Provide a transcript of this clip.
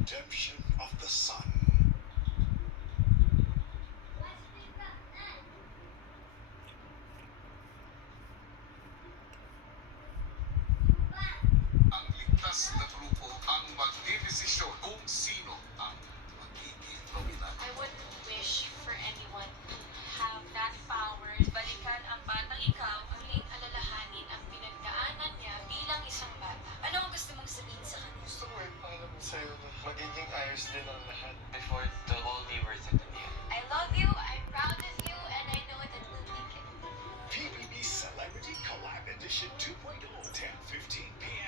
redemption of the Son. Ang ligtas na grupo ang magdidesisyon kung sino ang magiging nominal. I wouldn't wish for anyone to have that power. Balikan ang batang ikaw, muling alalahanin ang pinagdaanan niya bilang isang bata. Ano ang gusto mong sabihin sa kanya? Gusto ko ipaalam sa'yo na magiging ayos din ang lahat. Before it'll all be worth it in the end. I love you, I'm proud of you, and I know that we'll make it. PBB Celebrity Collab Edition 2.0, 10:15 p.m.